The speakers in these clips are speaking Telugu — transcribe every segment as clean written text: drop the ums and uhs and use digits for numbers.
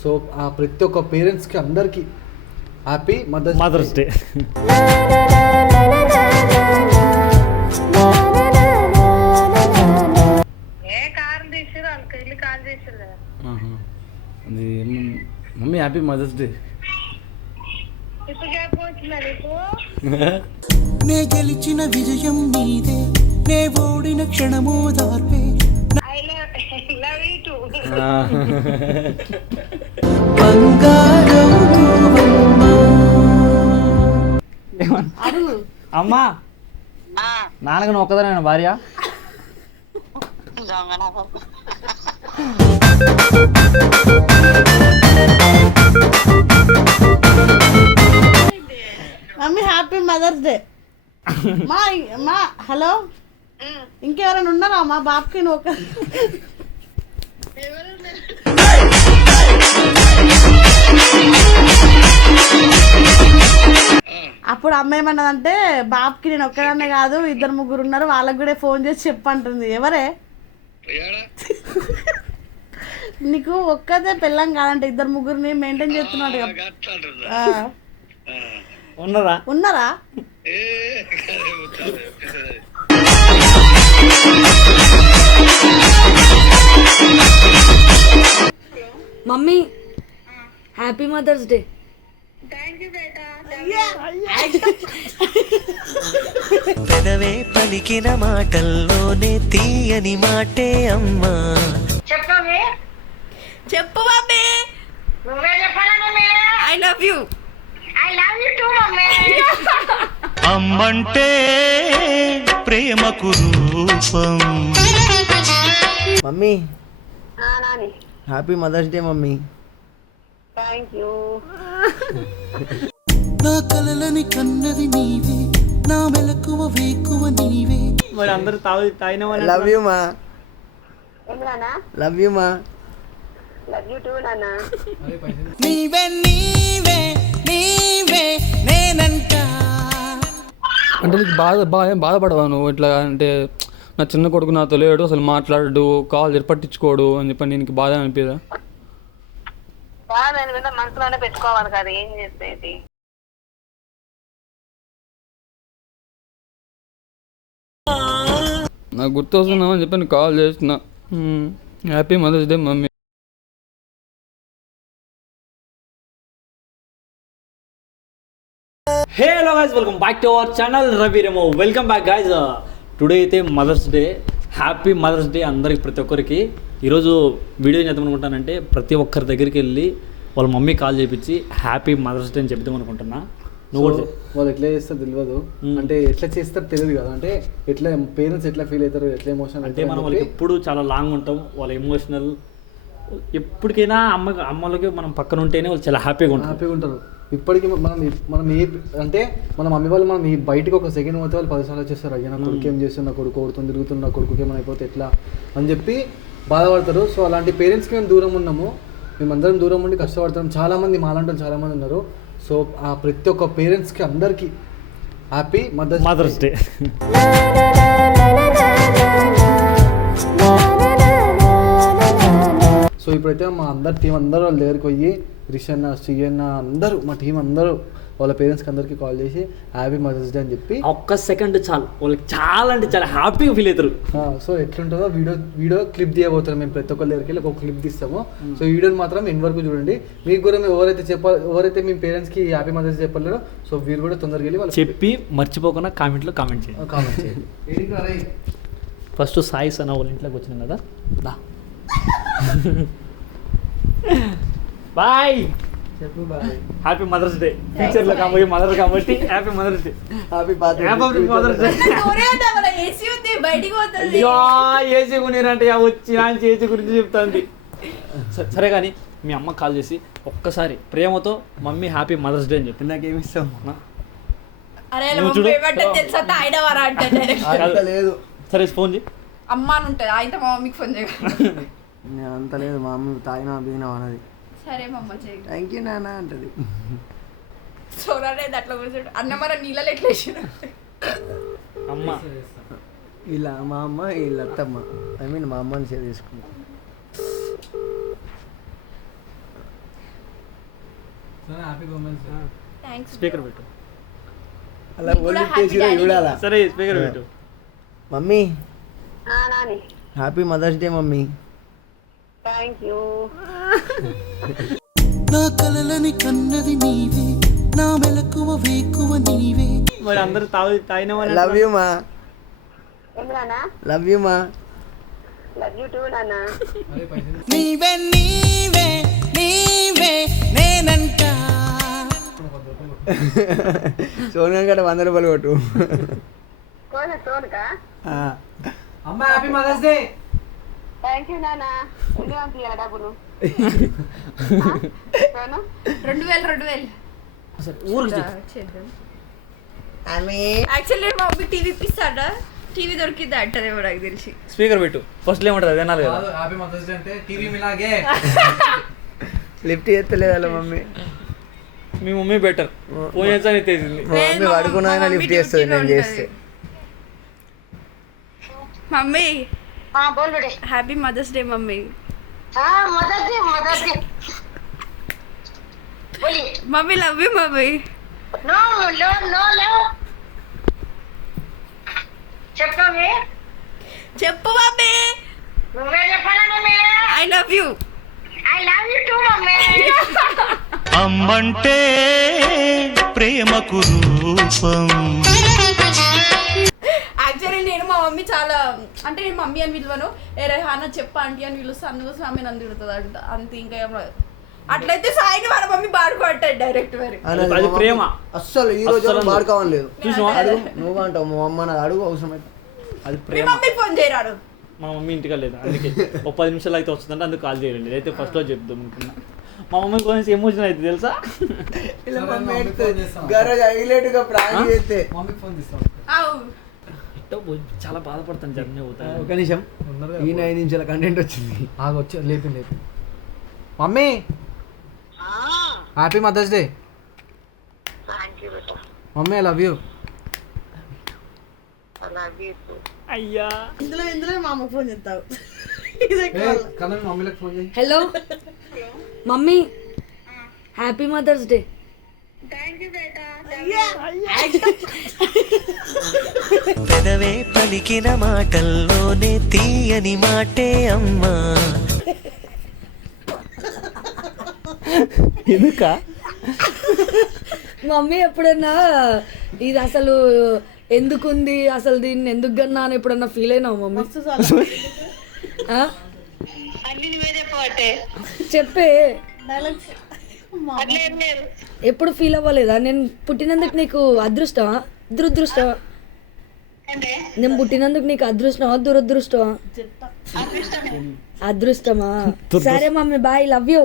సో ఆ ప్రతి ఒక్క పేరెంట్స్కి అందరికీ happy mothers day. Mummy happy mothers Day. నే గెలిచిన విజయం నీదే, నే ఓడిన క్షణమో దార్పే. అమ్మా నాన్నగా నువ్వు ఒక్కదానే భార్య? Mummy happy mothers Day. మా హలో, ఇంకెవరైనా ఉన్నారా మా బాబుకి? నువ్వు ఒక అప్పుడు అమ్మ ఏమన్నదంటే, బాబుకి నేను ఒక్కదాన్నే కాదు 2-3 ఉన్నారు, వాళ్ళకి కూడా ఫోన్ చేసి చెప్పంటుంది. ఎవరే? నీకు ఒక్కదే పెళ్ళం కాదంటే 2-3 మెయింటైన్ చేస్తున్నాడు. ఉన్నారా? Mummy happy mothers day. పెదవే పలికిన మాటల్లోనే తీయని మాటే అమ్మా. చెప్పు mummy. I love you. Too mummy. అమ్మంటే ప్రేమకు రూపం. Mummy happy mothers day mummy. Thank you. నా కలలని కన్నది నీవే, నా మెలకువ వేకువ నీవే. మరి అందరూ తాగిన వాళ్ళు లవ్ యూ మా. లవ్ యూ మా. లవ్ యూ టూ నాన్న. నీవే నీవే నీవే నేనంట. అంటే నీకు బాధపడవా నువ్వు ఇట్లా? అంటే నా చిన్న కొడుకు నాతో లేడు, అసలు మాట్లాడు, కాల్ పట్టించుకోడు అని చెప్పి నీకు బాధ అనిపిదా? దాని మీద మనసులోనే పెట్టుకోవాలి కదా, ఏం చేసేది. నాకు గుర్తు వస్తున్నామని చెప్పి నేను కాల్ చేస్తున్నా. Happy mothers day mummy. Hello guys, welcome back to our channel Ravi Remo. Welcome back guys. Today అయితే mother's day. Happy mothers day అందరికి, ప్రతి ఒక్కరికి. ఈరోజు వీడియో చేద్దాం అనుకుంటానంటే, ప్రతి ఒక్కరి దగ్గరికి వెళ్ళి వాళ్ళ మమ్మీ కాల్ చేయించి హ్యాపీ మదర్స్ డే అని చెప్దాం అనుకుంటున్నా. నువ్వు వాళ్ళు ఎట్లా చేస్తారో తెలియదు, అంటే ఎట్లా చేస్తారో తెలియదు కదా, అంటే ఎట్లా పేరెంట్స్ ఎట్లా ఫీల్ అవుతారు, ఎట్లా ఎమోషన్ అంటే మనం వాళ్ళకి ఎప్పుడు చాలా లాంగ్ ఉంటాం. వాళ్ళ ఎమోషనల్ ఎప్పటికైనా అమ్మలకి మనం పక్కన ఉంటేనే వాళ్ళు చాలా హ్యాపీగా ఉంటారు. ఇప్పటికీ మనం ఏ అంటే మన మమ్మీ వాళ్ళు మనం ఈ బయటకు ఒక సెకండ్ పోతే వాళ్ళు 10 సార్లు చేస్తారు. అయ్యా నా కొడుకు ఏం చేస్తున్నా, కొడుకు కొడుతుంది తిరుగుతున్నా, నా కొడుకు ఏమైనా అయిపోతే ఎట్లా అని చెప్పి బాధపడతారు. సో అలాంటి పేరెంట్స్కి మేము దూరం ఉన్నాము, మేమందరం దూరం ఉండి కష్టపడతాం. చాలామంది మాలాంటి వాళ్ళు చాలామంది ఉన్నారు. సో ఆ ప్రతి ఒక్క పేరెంట్స్కి అందరికీ హ్యాపీ మదర్స్ డే. సో ఇప్పుడైతే మా టీం అందరూ వాళ్ళ దగ్గరికి పోయి, రిషన్న, శ్రీయన్న అందరూ మా టీం అందరూ వాళ్ళ పేరెంట్స్కి అందరికీ కాల్ చేసి హ్యాపీ మదర్స్ డే అని చెప్పి ఒక్క సెకండ్ చాలు, వాళ్ళకి చాలా అంటే చాలా హ్యాపీగా ఫీల్ అవుతారు. సో ఎట్లుంటుందో వీడియో క్లిప్ తీయబోతున్నాం. మేము ప్రతి ఒక్కరి దగ్గరికి వెళ్ళి ఒక క్లిప్ తీస్తాము. సో ఈ వీడియోని మాత్రం ఎండ్ వరకు చూడండి. మీకు కూడా మేము ఎవరైతే మీ పేరెంట్స్కి హ్యాపీ మదర్స్ డే చెప్పలేరో, సో వీరు కూడా తొందరగా వెళ్ళి వాళ్ళు చెప్పి మర్చిపోకుండా కామెంట్లో కామెంట్ చేయండి. ఫస్ట్ సాయి సన వాళ్ళ ఇంట్లోకి వచ్చినాం కదా, బాయ్ చెప్పు బాయ్. Happy mothers day. ఫ్యూచర్లో కాబోయే మదర్ కాబట్టి happy mothers day. Happy mothers day. AC కొనిరంటే వచ్చి ఏసీ గురించి చెప్తాంది. సరే కానీ మీ అమ్మ కాల్ చేసి ఒక్కసారి ప్రేమతో మమ్మీ హ్యాపీ మదర్స్ డే అని చెప్పి నాకేమి ఇస్తాం లేదు. సరే ఫోన్ చేయి. అమ్మ అని ఉంటుంది, అయితే మా మమ్మీకి ఫోన్ చేయాలి. అంత లేదు, మా అమ్మ తాగినా బీగినా అన్నది. సరే మమ్మ చేయి. థ్యాంక్ యూ నాన్న అంటది. చూడలేదు అట్లా కూర్చోడు అన్న, మరి నీళ్ళలో ఎట్లా అమ్మ ఇలా మా అమ్మ వీళ్ళ అత్తమ్మ, ఐ మీన్ మా అమ్మని షేర్ చేసుకుంటాం. థ్యాంక్స్ స్పీకర్ పెట్టు. అలా ఓన్లీ చేసిరా చూడాలా. సరే స్పీకర్ పెట్టు. మమ్మీ నాని happy mothers day mummy. Thank you. నా కలలని కన్నది నీవే, నా మెలకువ వేకువ నీవే. మరి అందరూ తాగిన వాళ్ళు లవ్ యూ మా. ఏంద్రానా? లవ్ యూ మా. లవ్ యూ టూ నాన్న. నీవే నీవే నీవే నేనంట. సోనియా గడ 100 రూపాయలు కొట్టు. తోడుకా? అమ్మ happy mothers day. Thank you నాన్న. ఎన్ని పంపియాలి డబ్బులు? 2000 ఊరికి చేద్దాం. అమ్మే యాక్చువల్లీ మా మమ్మీ టీవీ ఇప్పిస్తాడా, టీవీ దొరికింది అంటదేమో నాకు తెలిసి. స్పీకర్ పెట్టు. ఫస్ట్ ఏమంటుంది అదే నాలుగు కదా. హ్యాపీ మదర్స్ డే అంటే టీవీ మిలాగే. లిఫ్ట్ చేస్తలేదు వాళ్ళ మమ్మీ. మీ మమ్మీ బెటర్. ఫోన్ చేస్తాను తెచ్చింది. మా మమ్మీ పడుకున్నా లిఫ్ట్ చేస్తుంది నేను చేస్తే. మమ్మీ బోల్ బేటే. Happy mothers day mummy. Mother's day. బోలి. Mummy love you mummy. No no no no. చెప్పవే. చెప్పు మమ్మీ. నువ్వే చెప్పాలా mummy? I love you. I love you too mummy. అమ్మంటే ప్రేమకు రూపం. యాక్చువల్లీ నేను మా మమ్మీ చాలా అంటే నేను మమ్మీ అని పిలవను, ఏ రేహానా చెప్ప ఆంటీ అని పిలుస్తా, అందుకోసం ఆమె నన్ను తిడుతుంది అంట అంతే. ఇంకా ఏం రాదు. అట్లయితే సాయిని వాళ్ళ మమ్మీ బాడుకోంటాడు డైరెక్ట్ మరి. అది ప్రేమ. అస్సలు ఈ రోజు వాడుకోవాలి లేదు. చూసినావా? అడుగు నువ్వు అంటావు మా అమ్మ నాకు అడుగు అవసరం అయితే. అది మీ ప్రేమ. Mummy phone చేయరాడు. మా మమ్మీ ఇంటికి లేదు, అందుకే ఒక 10 నిమిషాలు అయితే వస్తుందంటే అందుకు కాల్ చేయలేదు. అయితే ఫస్ట్లో చెప్దాం అనుకున్నా. మా మమ్మీ కొంచెం ఎమోషన్ అయితే తెలుసా. ఇలా సరే, మమ్మీ మమ్మీ ఎడుతుంది. ఫోన్ చేస్తాం. గరజ్ హైలైట్ గా ప్రాంక్ చేస్తే మమ్మీకి ఫోన్ తీస్తాం. అవు చాలా బాధపడతాను జర్నీ అవుతాను. ఒక నిమిషం. ఉన్నారు ఈ 5 నిమిషాల కంటెంట్ వచ్చింది. వచ్చి లేపి mummy happy mothers day. Thank you బేటా. Mummy I love you. I love you too. అయ్యా ఇందులో మా అమ్మకు ఫోన్ చేస్తావు. ఇదే కన్నా మమ్మీలకు ఫోన్ చేయి. Hello mummy happy mothers day. Thank you బేటా. పెదవే పలికిన మాటల్లోనే తీయని మాటే అమ్మా. ఎందుక మమ్మీ ఎప్పుడన్నా ఇది అసలు ఎందుకుంది, అసలు దీన్ని ఎందుకు కన్నా అని ఎప్పుడన్నా ఫీల్ అయినావు మమ్మీ? ఆ? అన్ని నువ్వే చెప్పవటే. చెప్పే. అట్లేం లేదు. ఎప్పుడు ఫీల్ అవ్వలేదా నేను పుట్టినందుకు నీకు అదృష్టమా దురదృష్టమా? అంటే నేను పుట్టినందుకు నీకు అదృష్టమా దురదృష్టమా? అదృష్టమా? సరే mummy bye, love you.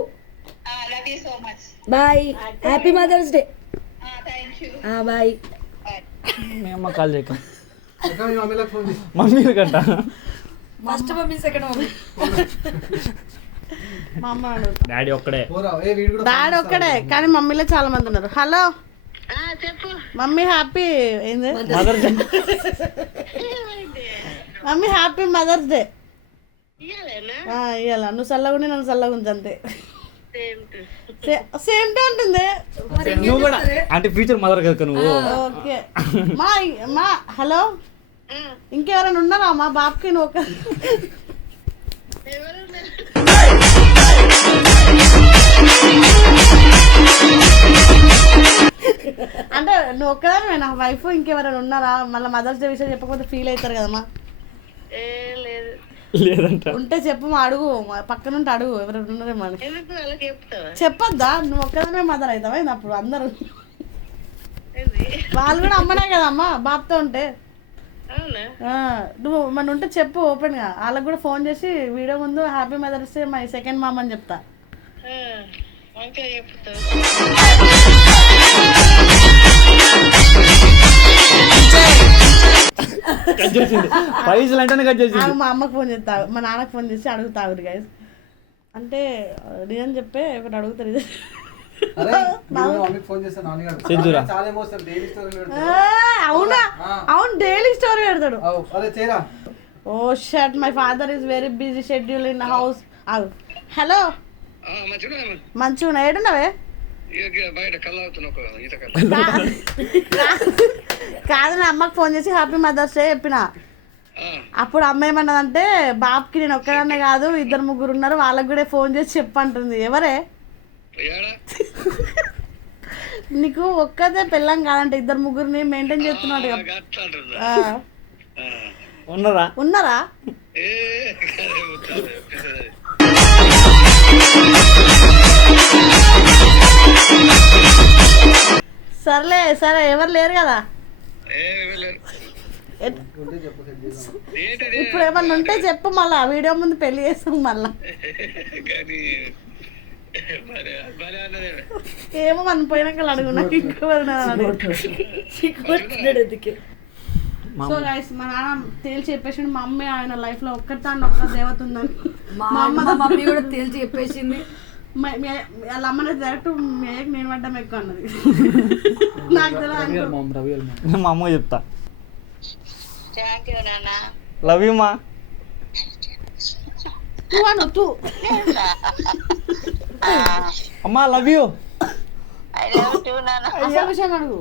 Love you so much. Bye, happy mothers day. Thank you. Bye. మీ అమ్మ కాల్ చేయక. అక్క మీ మమ్మీలకు ఫోన్ చేసి. మమ్మీ కంట ఫస్ట్ మమ్మీ సెకండ్ మమ్మీ. మా అమ్మ అడుగు. డాడీ ఒక్కడే. పోరా ఏ వీడు కూడా డాడీ ఒక్కడే కానీ మమ్మీలో చాలా మంది ఉన్నారు. హలో చెప్పు. మమ్మీ హ్యాపీ ఏంది mother mummy happy mothers day. ఇయ్యాలేనా? ఇయ్యాల నువ్వు చల్లగుండి నన్ను చల్లగుంది అంతే. సేమ్ సేమ్ డే ఉంటుంది. నువ్వు కూడా అంటే ఫ్యూచర్ మదర్ కదా నువ్వు. ఓకే మా హలో ఇంకెవరైనా ఉన్నారా మా బాబుకి నువ్వు ఒక అంటే నువ్వు ఒక్కదానివే నా వైఫ్ ఇంకెవరైనా ఉన్నారా? మళ్ళీ మదర్స్ డే విషయం చెప్పకపోతే ఫీల్ అవుతారు కదమ్మా. లేదు. లేదంట. ఉంటే చెప్పు మా అడుగు, మా పక్కన ఉంటే అడుగు ఎవరైనా ఉన్నారేమో అని. ఎందుకు వాళ్ళకి చెప్తావా? చెప్పొద్దా? నువ్వు ఒక్కదానివే మదర్ అవుతావా ఏంది అప్పుడు అందరూ? వాళ్ళు కూడా అమ్మనే కదమ్మా బాబుతో ఉంటే. అవునా? నువ్వు మన ఉంటే చెప్పు ఓపెన్గా. వాళ్ళకి కూడా ఫోన్ చేసి వీడియో ముందు happy mothers Day my second mom అని చెప్తా. మంచిగా చెప్తావు. కట్ చేసింది. పైసలు అంటేనే కట్ చేసింది. మా అమ్మకి ఫోన్ చేస్తా, మా నాన్నకి ఫోన్ చేసి అడుగుతావు గైస్. అంటే రీజన్ చెప్పే ఒకటి అడుగుతారు. అరే నేను మమ్మీకి ఫోన్ చేస్తాను నాన్నగారు. చెందురా. చాలా ఎమోషనల్ డైలీ స్టోరీ అవునా? అవును డైలీ స్టోరీ పెడతాడు. అరే చేయరా. Oh shut my father is very busy schedule in house. Hello మంచిగా ఏడున్నావే? కాదు నా అమ్మకి ఫోన్ చేసి హ్యాపీ మదర్స్ డే చెప్పిన. అప్పుడు అమ్మ ఏమన్నదంటే బాబుకి నేను ఒక్కదాన్నే కాదు 2-3 ఉన్నారు వాళ్ళకి కూడా ఫోన్ చేసి చెప్పంటుంది. ఎవరే నీకు ఒక్కదే పెళ్ళం కాదంటే 2-3 మెయింటైన్ చేస్తున్నాడు. ఉన్నారా సర్లే సరే ఎవరు లేరు కదా. ఇప్పుడు ఏమన్నా ఉంటే చెప్పు, మళ్ళా వీడియో ముందు పెళ్లి చేస్తాం మళ్ళా. ఏమో మనం పోయినాక అడుగున్నా సో గైస్ మా నాన్న తేల్చి చెప్పేసిండు మా అమ్మ ఆయన లైఫ్ లో ఒక్క దేవత ఉందని. మా మమ్మీ కూడా తేల్చి చెప్పేసింది. వాళ్ళ అమ్మని డైరెక్ట్ నేను పడ్డం ఎక్కువ అన్నది. నాకు తెలియదు. మా అమ్మ చెప్తా. థ్యాంక్ యూ నాన్న. లవ్ యూ మా. తూ అమ్మా love you. I love you నాన్న. అసలు విషయం అడుగు.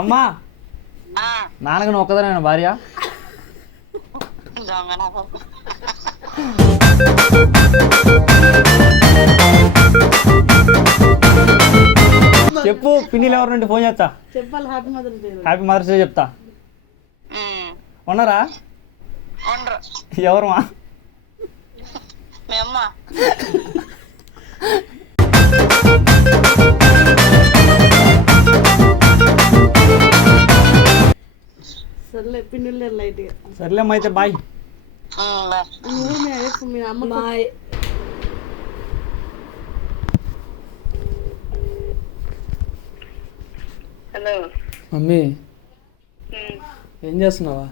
అమ్మా నాన్నగా నువ్వు ఒక్కదానే భార్య? చెప్పు పిన్నిలు ఎవరు నుండి ఫోన్ చేస్తా. చెప్పాలి happy mothers day. Happy mothers Day చెప్తా. ఉన్నారా? ఎవరు మా? మీ అమ్మ. సర్లే పిన్నులు లైట్ గా. సర్లేమ్మా అయితే బాయ్. మీ అమ్మ బాయ్. హలో మమ్మీ ఏం చేస్తున్నావా?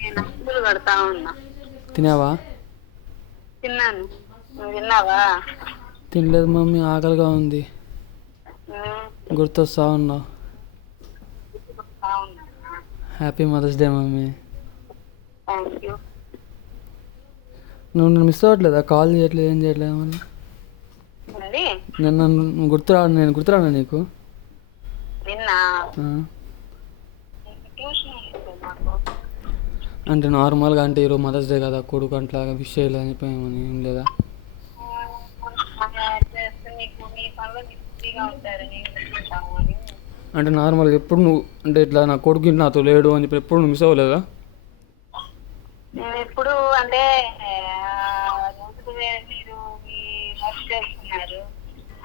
నేను అప్పులు కడతా ఉన్నా. తినావా? తిన్నాను. నువ్వు తిన్నావా? తినలేదు మమ్మీ, ఆకలిగా ఉంది. గుర్తొస్తా ఉన్నావు. Happy mothers day mummy. Thank you. నువ్వు నన్ను మిస్ అవ్వట్లేదా? కాల్ చేయట్లేదు, ఏం చేయట్లేదు మమ్మీ. నేను గుర్తురాను నీకు. అంటే నార్మల్గా అంటే ఈరోజు మదర్స్ డే కదా, కొడుకు అట్లా విష్ చేయలేదు అని చెప్పి ఏం లేదా? అంటే నార్మల్గా ఎప్పుడు నువ్వు అంటే ఇట్లా నా కొడుకు నాతో లేడు అని చెప్పి ఎప్పుడు నువ్వు మిస్ అవ్వలేదా? నేను ఎప్పుడు అంటే మీరు మీ వర్క్ చేస్తున్నారు,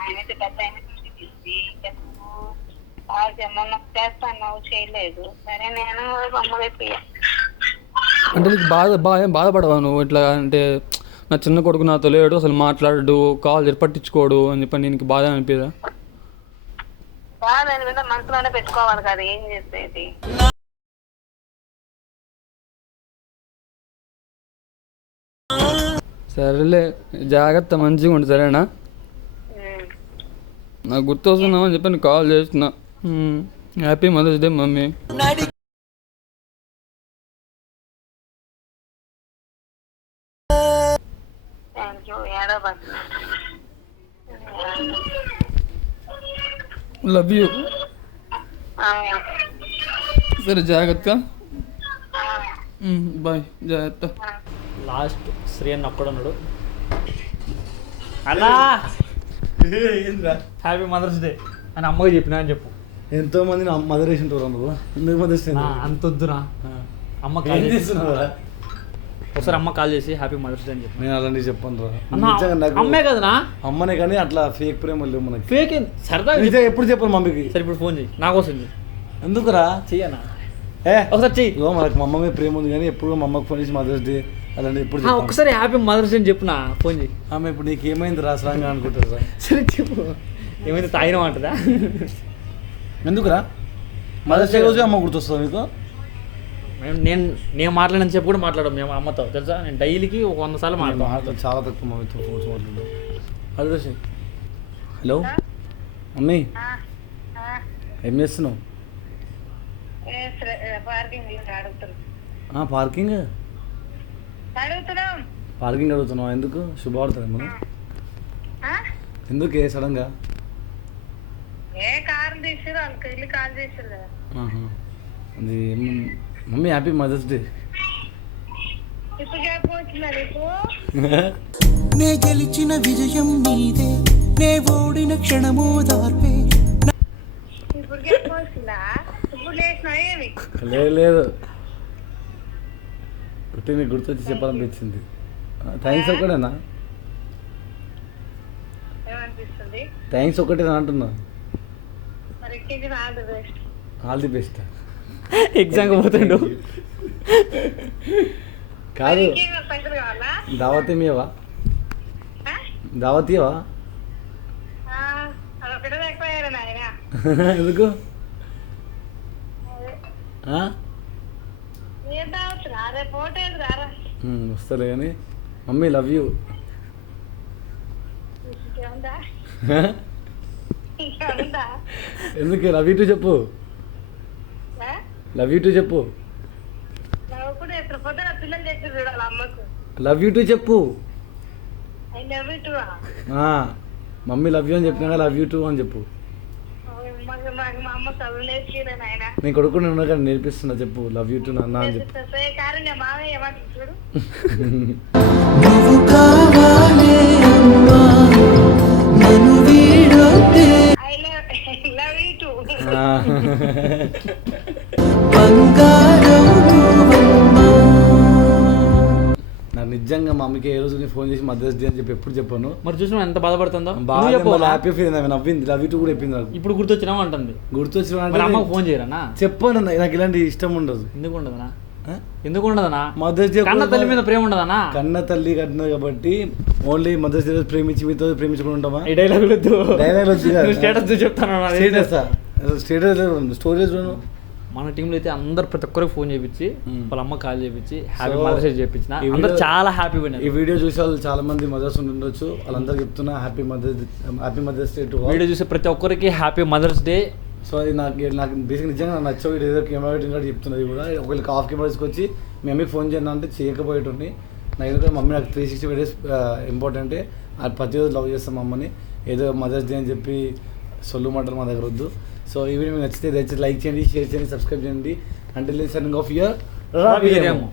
ఆయనైతే పెద్ద ఆయన మొన్న చేస్తాను చేయలేదు. సరే నేను బొమ్మలైపోయా. అంటే నీకు బాధపడవా నువ్వు ఇట్లా అంటే నా చిన్న కొడుకు నాతో లేడు, అసలు మాట్లాడు, కాల్ పట్టించుకోడు అని చెప్పి నీకు బాధ అనిపిదా? బాధ దాని మీద మనసులోనే పెట్టుకోవాలి కదా, ఏం చేసేది. సరేలే, జాగ్రత్త, మంచిగా ఉండు సరేనా? నాకు గుర్తు వస్తున్నామని చెప్పి నేను కాల్ చేస్తున్నా. Happy mothers day mummy. Love you. సరే జాగ్రత్త, బాయ్, జాగ్రత్త. లాస్ట్ శ్రీ అన్న ఒక్కడున్నాడు. అన్నా హ్యాపీ మదర్స్ డే అని అమ్మకి చెప్పినా అని చెప్పు. ఎంతో మంది మదర్ వేసి ఉంటారు నువ్వు, ఎందుకు మదర్స్ డే? అంత వద్దురా. అమ్మ కాల్ చేస్తున్నావు, ఒకసారి అమ్మ కాల్ చేసి హ్యాపీ మదర్స్ డే అని చెప్పి. నేను అలాంటివి చెప్పను రా. అమ్మే కదనా? అమ్మనే కానీ అట్లా ఫేక్ ప్రేమలు లేవు మనకి. ఫేక్ సరదా ఎప్పుడు చెప్పను మమ్మీకి. సరే ఇప్పుడు ఫోన్ చేయి, నాకోసం ఎందుకురా? చెయ్యనా? ఒకసారి చెయ్యి. మనకి మా అమ్మ మీద ప్రేమ ఉంది కానీ ఎప్పుడు మా అమ్మకి ఫోన్ చేసి మదర్స్ డే అలాంటి ఎప్పుడు ఒకసారి హ్యాపీ మదర్స్ డే అని చెప్పు, నా ఫోన్ చేయి. ఆమె ఇప్పుడు నీకు ఏమైంది రాసరాంగా అనుకుంటారా? సరే చెప్పు, ఏమైంది తాగినా అంటదా? ఎందుకురా? మదర్స్ డే రోజు అమ్మ గుర్తొస్తుందా మీకు? నేను మాట్లాడని చెప్పి కూడా మాట్లాడము మేము అమ్మతో, తెలుసా? నేను డైలీకి 100 సార్లు మాట్లాడతాను. చాలా తక్కువ మమ్మీతో ఫోన్స్ మాట్లాడు. హలో హలో మమ్మీ, ఏం చేస్తున్నావు? పార్కింగ్ పార్కింగ్ అడుగుతున్నావు? ఎందుకు? శుభవార్త ఏమన్నా? ఎందుకే సడన్గా? ఏ కార్ తీసిరు వాళ్ళకి వెళ్ళి కాల్ చేసిరు కదా. అది మమ్మీ హ్యాపీ మదర్స్ డే. ఇప్పుడు చెప్పొచ్చిందా నీకు? నే గెలిచిన విజయం నీదే, నే ఓడిన క్షణమో దార్పే. ఇప్పుడు చెప్పొచ్చిందా? ఇప్పుడు లేచినా ఏమి? లేదు గుర్తు మీకు గుర్తొచ్చి చెప్పాలనిపించింది. థ్యాంక్స్ ఒకటేనా? ఏమనిపిస్తుంది? థ్యాంక్స్ ఒకటేనా అంటున్నా. మరి ఇంటికి రాదు బెస్ట్. All the best. ఎగ్జామ్కి పోతాడు. కాదు పైసలు కావాలా? దావత్ ఏమియవా? దావత్ ఇవా? అదొకటే ఎక్కువ నాయన. ఎందుకు? ఏం దావచ్చు రారే పోటేది రారా. వస్తలే కానీ మమ్మీ లవ్ యూ. ఇంకేముందా? ఇంకేముందా? ఎందుకు లవ్ యూ టూ చెప్పు. లవ్ యూ టూ చెప్పు. నవ్వుకుంటే ఎప్పుడు పొద్దున పిల్లలు చెప్పి చూడాలి అమ్మకు. లవ్ యూ టూ చెప్పు. I love you too. Mummy love you అని చెప్పినా లవ్ యూ టూ అని చెప్పు. మా అమ్మ చదువు నేర్చుకోలే నాయన. నీ కొడుకు ఉన్నా కానీ నేర్పిస్తున్నా చెప్పు లవ్ యూ టూ నాన్న అని చెప్పు. కారణం మామయ్య ఏమంటుంది చూడు. నువ్వు కావాలే అమ్మా, నన్ను వీడొద్దే. I love you too. బంగారం నువ్వమ్మా. నాకు నిజంగా మా అమ్మకి ఏ రోజు నేను ఫోన్ చేసి మదర్స్ డే అని చెప్పి ఎప్పుడు చెప్పాను. మరి చూసిన ఎంత బాధపడుతుందో. బాగా హ్యాపీ ఫీల్ అయింది. నవ్వింది. లవ్ యూ టూ కూడా చెప్పింది నాకు. ఇప్పుడు గుర్తొచ్చినావు అంటుంది. గుర్తొచ్చిన మరి అమ్మకు ఫోన్ చేయరన్నా? చెప్పాను నాకు ఇలాంటి ఇష్టం ఉండదు. ఎందుకు ఉండదనా? ఎందుకు ఉండదనా? మదర్స్ డే కన్న తల్లి మీద ప్రేమ ఉండదనా? కన్న తల్లి కట్టినది కాబట్టి ఓన్లీ మదర్స్ డే ప్రేమించి మీతో ప్రేమించుకుని ఉంటామా? ఈ డైలాగ్ వద్దు. డైలాగ్ వద్దు. స్టేటస్ చూసి చెప్తాను. స్టేటస్ స్టోరేజ్ మన టీంలో అయితే అందరు ప్రతి ఒక్కరికి ఫోన్ చేయించి వాళ్ళ అమ్మ కాల్ చేయించి హ్యాపీ So, మదర్స్ డే చేయించిన ఈ అందరు video- చాలా హ్యాపీగా ఉన్నారు. ఈ వీడియో చూసే వాళ్ళు చాలా మంది మదర్స్ ఉండొచ్చు. వాళ్ళందరూ చెప్తున్నా happy mothers Day too. Video చూసే ప్రతి ఒక్కరికి హ్యాపీ మదర్స్ డే. సో అది నాకు బేసిక్ నిజంగా నాకు నచ్చే వీడియో ఏదో కెమెరా కూడా చెప్తున్నది కూడా. ఒకవేళ హాఫ్ కెమెరా తీసుకొచ్చి మీ మమ్మీకి ఫోన్ చేయండి అంటే చేయకపోయేటండి. నాకు ఎందుకంటే మమ్మీ నాకు 365 డేస్ ఇంపార్టెంట్. అది ప్రతిరోజు లవ్ చేస్తాం మమ్మల్ని. ఏదో మదర్స్ డే అని చెప్పి సొల్లు మాటలు మా దగ్గర వద్దు. సో ఈ వీడియో మీకు నచ్చితే దయచేసి లైక్ చేయండి, షేర్ చేయండి, సబ్స్క్రైబ్ చేయండి. Until the signing off here, Ravi Remo.